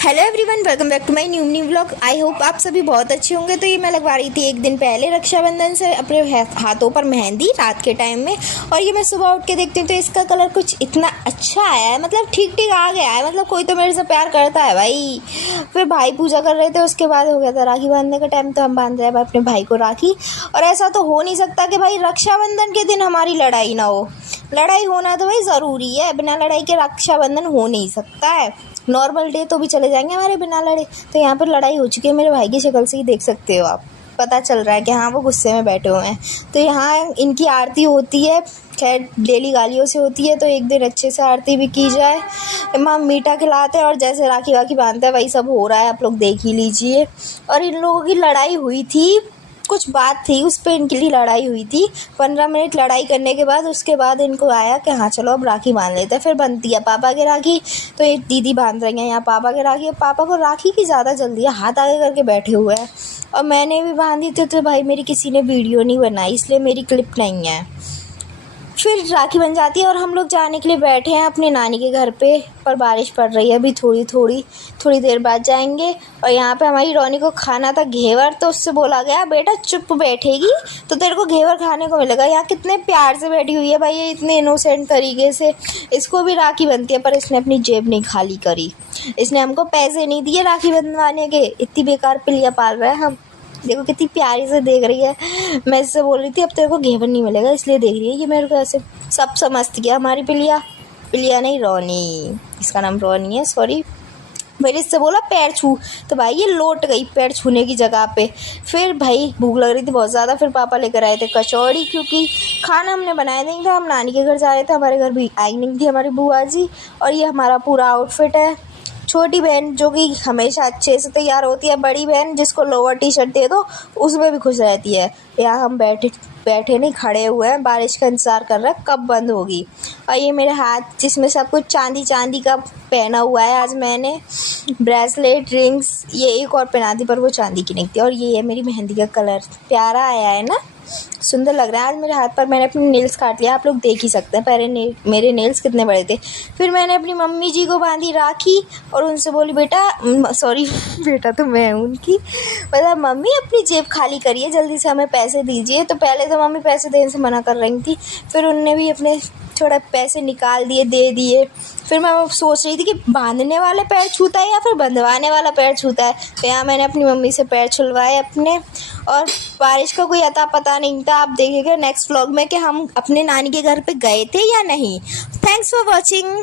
Hello everyone, welcome back to my new vlog. I hope आप सभी बहुत अच्छे होंगे। तो ये मैं लगवा रही थी एक दिन पहले रक्षाबंधन से अपने हाथों पर मेहंदी रात के टाइम में। और ये मैं सुबह उठ के देखती हूँ तो इसका कलर कुछ इतना अच्छा आया है, मतलब ठीक ठीक आ गया है। मतलब कोई तो मेरे से प्यार करता है भाई। फिर भाई पूजा कर रहे थे, उसके बाद हो गया था राखी बांधने का टाइम, तो हम बांध रहे हैं अपने भाई को राखी। और ऐसा तो हो नहीं सकता कि भाई रक्षाबंधन के दिन हमारी लड़ाई ना हो। लड़ाई होना तो भाई ज़रूरी है, बिना लड़ाई के रक्षाबंधन हो नहीं सकता है। नॉर्मल डे तो भी चले जाएंगे हमारे बिना लड़े। तो यहाँ पर लड़ाई हो चुकी है, मेरे भाई की शक्ल से ही देख सकते हो आप, पता चल रहा है कि हाँ वो गुस्से में बैठे हुए हैं। तो यहाँ इनकी आरती होती है, खैर डेली गालियों से होती है, तो एक दिन अच्छे से आरती भी की जाए। माँ मीठा खिलाते हैं और जैसे राखी वाखी बांधते हैं वही सब हो रहा है, आप लोग देख ही लीजिए। और इन लोगों की लड़ाई हुई थी, कुछ बात थी उस पर इनके लिए लड़ाई हुई थी। 15 मिनट लड़ाई करने के बाद उसके बाद इनको आया कि हाँ चलो अब राखी बांध लेते हैं। फिर बनती है पापा की राखी, तो एक दीदी बांध रही हैं यहाँ पापा की राखी। पापा को राखी की ज़्यादा जल्दी है, हाथ आगे करके बैठे हुए हैं। और मैंने भी बांधी थी तो भाई मेरी किसी ने वीडियो नहीं बनाई, इसलिए मेरी क्लिप नहीं है। फिर राखी बन जाती है और हम लोग जाने के लिए बैठे हैं अपने नानी के घर पे, पर बारिश पड़ रही है। अभी थोड़ी देर बाद जाएंगे। और यहाँ पे हमारी रोनी को खाना था घेवर, तो उससे बोला गया बेटा चुप बैठेगी तो तेरे को घेवर खाने को मिलेगा। यहाँ कितने प्यार से बैठी हुई है भाई, ये इतने इनोसेंट तरीके से। इसको भी राखी बनती है पर इसने अपनी जेब नहीं खाली करी, इसने हमको पैसे नहीं दिए राखी बंधवाने के। इतनी बेकार पिल्लियाँ पाल रहे हैं हम। देखो कितनी प्यारी से देख रही है। मैं इससे बोल रही थी अब तेरे को घेवर नहीं मिलेगा, इसलिए देख रही है। ये मेरे को ऐसे सब समझती है हमारी पिलिया नहीं रोनी, इसका नाम रोनी है, सॉरी। मैंने इससे बोला पैर छू, तो भाई ये लौट गई पैर छूने की जगह पे। फिर भाई भूख लग रही थी बहुत ज़्यादा, फिर पापा लेकर आए थे कचौड़ी, क्योंकि खाना हमने बनाया नहीं था, हम नानी के घर जा रहे थे। हमारे घर भी आई नहीं थी हमारी बुआ जी। और ये हमारा पूरा आउटफिट है। छोटी बहन जो कि हमेशा अच्छे से तैयार होती है, बड़ी बहन जिसको लोअर टी शर्ट दे दो उसमें भी खुश रहती है। यहाँ हम बैठे नहीं खड़े हुए हैं, बारिश का इंतज़ार कर रहे हैं कब बंद होगी। और ये मेरे हाथ जिसमें सब कुछ चांदी चांदी का पहना हुआ है आज मैंने, ब्रेसलेट रिंग्स, ये एक और पहना दी पर वो चांदी की नहीं थी। और ये है मेरी मेहंदी का कलर, प्यारा आया है ना, सुंदर लग रहा है। आज मेरे हाथ पर मैंने अपने नेल्स काट लिया, आप लोग देख ही सकते हैं पहले मेरे नेल्स कितने बड़े थे। फिर मैंने अपनी मम्मी जी को बांधी राखी और उनसे बोली बेटा, सॉरी बेटा तो मैं हूँ उनकी, मतलब मम्मी अपनी जेब खाली करिए, जल्दी से हमें पैसे दीजिए। तो पहले तो मम्मी पैसे देने से मना कर रही थी, फिर उनने भी अपने थोड़ा पैसे निकाल दिए, दे दिए। फिर मैं सोच रही थी कि बांधने वाला पैर छूता है या फिर बंधवाने वाला पैर छूता है। तो यहाँ मैंने अपनी मम्मी से पैर छुलवाए अपने। और बारिश का कोई अता पता नहीं था, आप देखेंगे नेक्स्ट व्लॉग में कि हम अपने नानी के घर पे गए थे या नहीं। Thanks for watching.